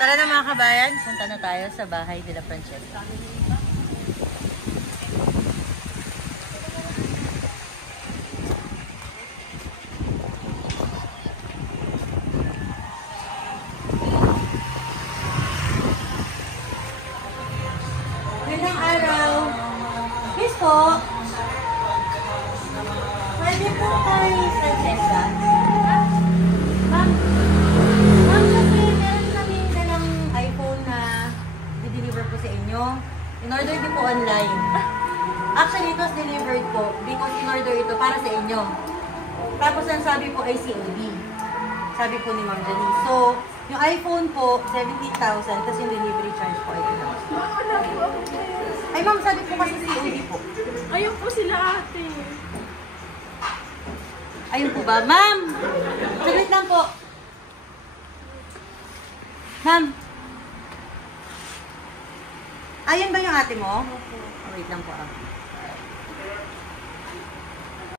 Tara na mga kabayan, punta na tayo sa bahay nila Francesca. Magandang araw. Miss po, pwede po kay Francesca? Ma'am, kasi meron kami dalang iPhone na i-deliver po sa inyo. In-order din po online. Actually, it was delivered po because in-order ito para sa inyo. Tapos ang sabi po ay COD. Sabi po ni Ma'am Janice. So, yung iPhone po, 17,000, kasi yung delivery charge po ay ito. Ay ma'am, sabi po kasi COD po. Ayun po sila ate. Ayun po ba? Ma'am! Saglit lang po. Ma'am! Ayun ba yung ate mo? Oh, wait lang po ah.